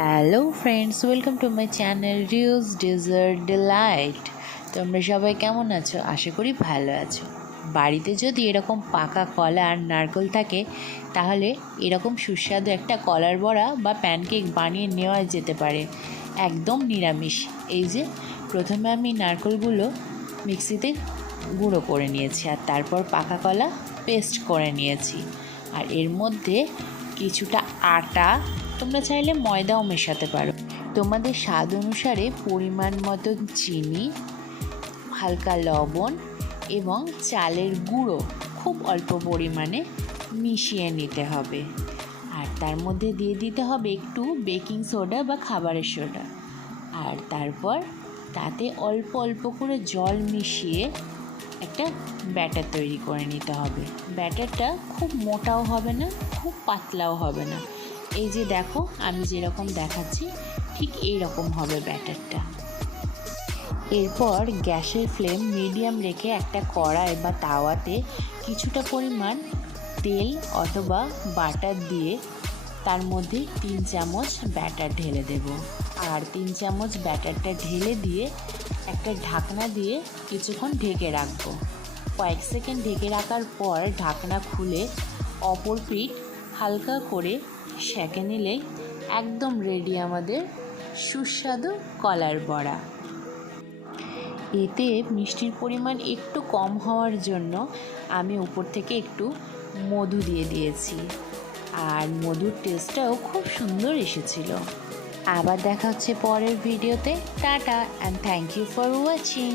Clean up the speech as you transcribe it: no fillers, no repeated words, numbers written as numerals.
Hello friends, welcome to my channel reuse dessert delight. তোমরা সবাই কেমন আছো? আশা করি ভালো আছো। বাড়িতে যদি এরকম পাকা কলা আর নারকেল থাকে তাহলে এরকম সুস্বাদু একটা কলার বড়া বা প্যানকেক বানিয়ে নেওয়া যেতে পারে, একদম নিরামিষ। এই যে প্রথমে আমি নারকেলগুলো মিক্সিতে গুঁড়ো করে নিয়েছি আর তারপর পাকা কলা পেস্ট করে নিয়েছি। আর এর মধ্যে কিছুটা আটা, তোমরা চাইলে ময়দাও মেশাতে পারো। তোমাদের স্বাদ অনুসারে পরিমাণ মতো চিনি, হালকা লবণ এবং চালের গুঁড়ো খুব অল্প পরিমাণে মিশিয়ে নিতে হবে। আর তার মধ্যে দিয়ে দিতে হবে একটু বেকিং সোডা বা খাবারের সোডা। আর তারপর তাতে অল্প অল্প করে জল মিশিয়ে একটা ব্যাটার তৈরি করে নিতে হবে। ব্যাটারটা খুব মোটাও হবে না, খুব পাতলাও হবে না। এই যে দেখো আমি যেরকম দেখাচ্ছি ঠিক এই রকম হবে ব্যাটারটা। এরপর গ্যাসের ফ্লেম মিডিয়াম রেখে একটা কড়াই বা তাওয়াতে কিছুটা পরিমাণ তেল অথবা বাটার দিয়ে তার মধ্যে 3 চামচ ব্যাটার ঢেলে দেব। আর 3 চামচ ব্যাটারটা ঢেলে দিয়ে একটা ঢাকনা দিয়ে কিছুক্ষণ ঢেকে রাখবো। কয়েক সেকেন্ড ঢেকে রাখার পর ঢাকনা খুলে অপর পিঠ হালকা করে সেঁকে নিলেই একদম রেডি আমাদের সুস্বাদু কলার বড়া। এতে মিষ্টির পরিমাণ একটু কম হওয়ার জন্য আমি উপর থেকে একটু মধু দিয়ে দিয়েছি, আর মধুর টেস্টটাও খুব সুন্দর এসেছিল। আবার দেখা হচ্ছে পরের ভিডিওতে। Tata and thank you for watching.